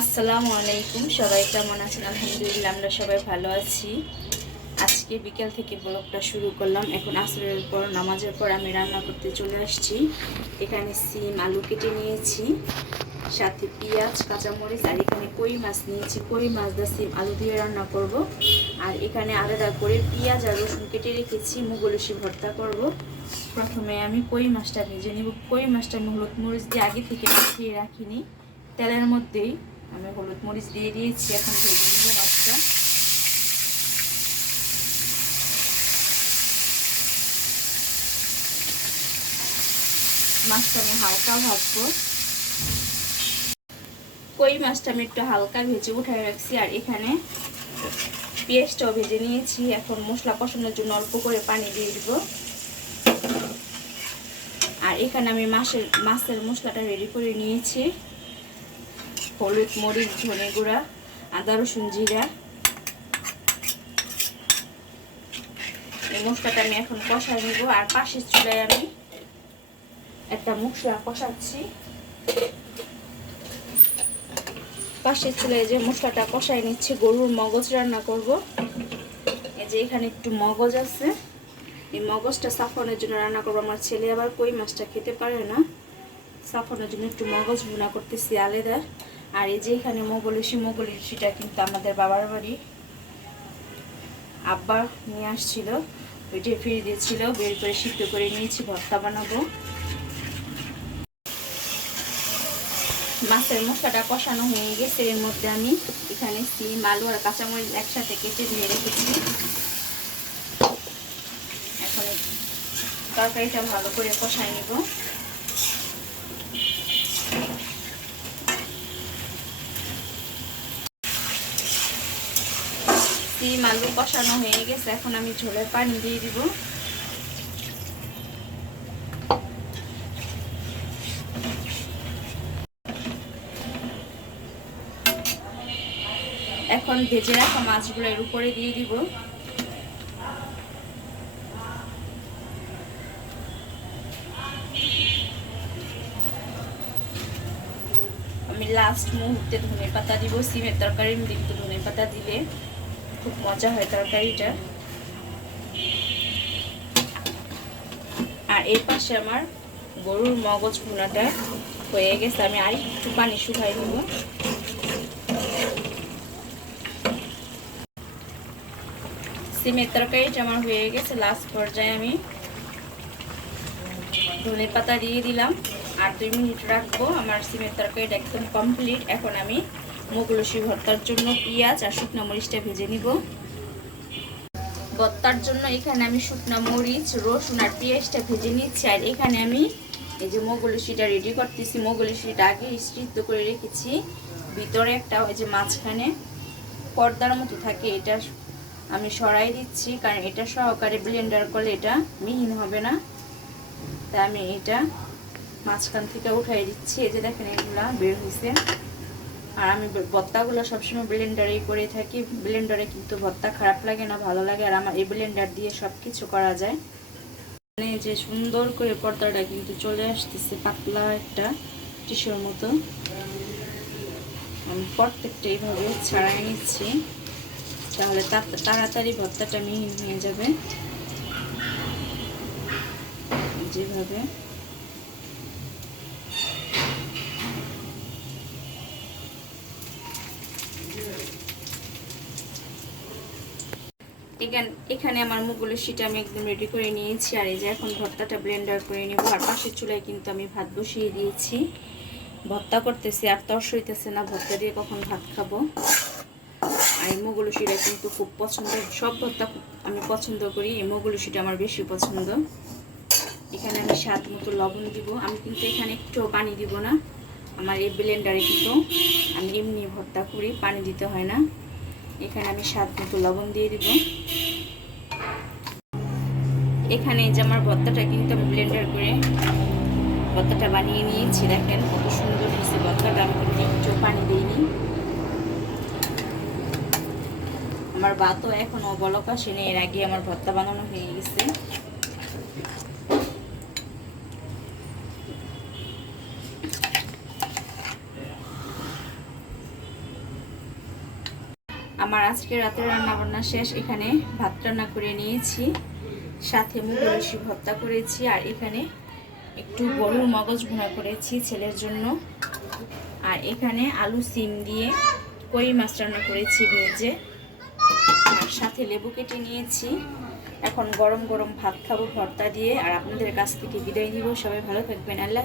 আসসালামু আলাইকুম, সবাই কেমন আছেন? আলহামদুলিল্লাহ আমরা সবাই ভালো আছি। আজকে বিকেল থেকে ব্লগটা শুরু করলাম। এখন আসরের পর নামাজের পর আমি রান্না করতে চলে আসছি। এখানে সিম আলু কেটে নিয়েছি, সাথে পেঁয়াজ কাঁচামরিচ, আর এখানে কই মাছ নিয়েছি। কই মাছ দা সিম আলু দিয়ে রান্না করব। আর এখানে আলাদা করে পেঁয়াজ আর রসুন কেটে রেখেছি, মুগলসি ভর্তা করব। প্রথমে আমি কই মাছটা ভেজে নিব। কই মাছটা আমি হলুদ মরিচ দিয়ে আগে থেকে মাখিয়ে রাখিনি, তেলের মধ্যেই আমি হলুদ মরিচ দিয়ে দিয়েছি। এখন ভেজে নেব মাছটা। মাছটা আমি হালকা ভাজবো। কই মাছটা আমি একটু হালকা ভেজে উঠায় রাখছি। আর এখানে পেঁয়াজটাও ভেজে নিয়েছি। এখন মশলা কষানোর জন্য অল্প করে পানি দিয়ে দিব। আর এখানে আমি মাছের মশলাটা রেডি করে নিয়েছি। হলুদ মরিচ ধনে গুঁড়া আদা রসুন জিরা, এই মশলাটা আমি এখন কষায় নিব। আর পাশের চুলায় আমি একটা মশলা কষাচ্ছি। পাশের চুলায় যে মশলাটা কষায় নিচ্ছি, গরুর মগজ রান্না করব। এই যে এখানে একটু মগজ আছে, এই মগজটা সাফনের জন্য রান্না করবো। আমার ছেলে আবার কই মাছটা খেতে পারে না, সাফনের জন্য একটু মগজ ভুনা করতেছি আলাদা। আর এই যে এখানে মোগলসিটা কিন্তু আমাদের বাবার বাড়ি আব্বা নিয়ে আসছিল, ওইটা ফিরে দিয়েছিল, বের করে সিদ্ধ করে নিয়েছি, ভর্তা বানাবো। মাছের মশলাটা কষানো হয়ে গেছে। এর মধ্যে আমি এখানে সিম আলু আর কাঁচামরিচ একসাথে কেটে দিয়ে রেখেছি। এখন তরকারিটা ভালো করে কষাই নিব। সিম আলু কষানো হয়ে গেছে, এখন আমি ঝোলের পানি দিয়ে দিব। এখন ভেজে রাখা মাছগুলো এর উপরে দিয়ে দিব। আমি লাস্ট মুহূর্তে ধনে পাতা দিব। সিমের তরকারির মধ্যে একটু ধনে পাতা দিলে খুব মজা হয় তরকারিটা। আর এই পাশে আমার গরুর মগজ ভুনাটা হয়ে গেছে, আমি আর একটু পানি শুকাই দেব। সিমের তরকারিটা আমার হয়ে গেছে। লাস্ট পর্যায়ে আমি ধনে পাতা দিয়ে দিলাম। আর 2 মিনিট রাখবো। আমার সিমের তরকারিটা একদম কমপ্লিট। এখন আমি মুগলসি ভর্তার জন্য পেঁয়াজ আর শুকনো মরিচটা ভেজে নিব। ভর্তার জন্য এখানে আমি শুকনো মরিচ রসুন আর পেঁয়াজটা ভেজে নিচ্ছি। আর এখানে আমি এই যে মুগলসিটা রেডি করতেছি। মুগলসিটা আগে সিদ্ধ করে রেখেছি। ভিতরে একটা ওই যে মাঝখানে পর্দার মতো থাকে, এটা আমি সরাই দিচ্ছি, কারণ এটা সহকারে ব্লেন্ডার করলে এটা মিহিন হবে না। তাই আমি এটা মাঝখান থেকে উঠাই দিচ্ছি। এই যে দেখেন এগুলা বের হয়েছে। আর আমি ভর্তাগুলো সবসময় ব্লেন্ডারেই করে থাকি। ব্লেন্ডারে কিন্তু ভর্তা খারাপ লাগে না, ভালো লাগে। আর আমার এই ব্লেন্ডার দিয়ে সব কিছু করা যায়। মানে যে সুন্দর করে পর্দাটা কিন্তু চলে আসতেছে, পাতলা একটা টিস্যুর মতো। আমি প্রত্যেকটা এইভাবে ছাড়াই নিচ্ছি, তাহলে তাড়াতাড়ি ভর্তাটা মিহিন হয়ে যাবে। যেভাবে এখানে আমার মুগলসিটা আমি একদম রেডি করে নিয়েছি। আর এই যে এখন ভর্তাটা ব্লেন্ডার করে নেব। আর পাশের চুলায় কিন্তু আমি ভাত বসিয়ে দিয়েছি, ভর্তা করতেছি। আর তর্স হইতেছে না, ভর্তা দিয়ে কখন ভাত খাবো। আর এই মুগলসিটা কিন্তু খুব পছন্দ, সব ভর্তা আমি পছন্দ করি, এই মুগলসিটা আমার বেশি পছন্দ। এখানে আমি স্বাদ মতো লবণ দিব। আমি কিন্তু এখানে একটু পানি দিব না, আমার এই ব্লেন্ডারে কিন্তু আমি এমনি ভর্তা করি, পানি দিতে হয় না। এখানে আমি স্বাদ মতো লবণ দিয়ে দিব। এখানে যে আমার ভর্তাটা কিন্তু আমি ব্লেন্ডার করে ভর্তাটা বানিয়ে নিয়েছি। দেখেন কত সুন্দর হয়েছে ভর্তাটা। আমি কিন্তু একটু পানি দিইনি। আমার ভাতও এখনো বলক আসেনি, এর আগে আমার ভর্তা বানানো হয়ে গেছে। আমার আজকে রাতের রান্না বান্না শেষ। এখানে ভাত রান্না করে নিয়েছি, সাথে মুগলসি ভর্তা করেছি, আর এখানে একটু গরুর মগজ ভুনা করেছি ছেলের জন্য। আর এখানে আলু সিম দিয়ে কই মাছ রান্না করেছি ভেজে, আর সাথে লেবু কেটে নিয়েছি। এখন গরম গরম ভাত খাবো ভর্তা দিয়ে। আর আপনাদের কাছ থেকে বিদায় নিব। সবাই ভালো থাকবেন। আল্লাহ।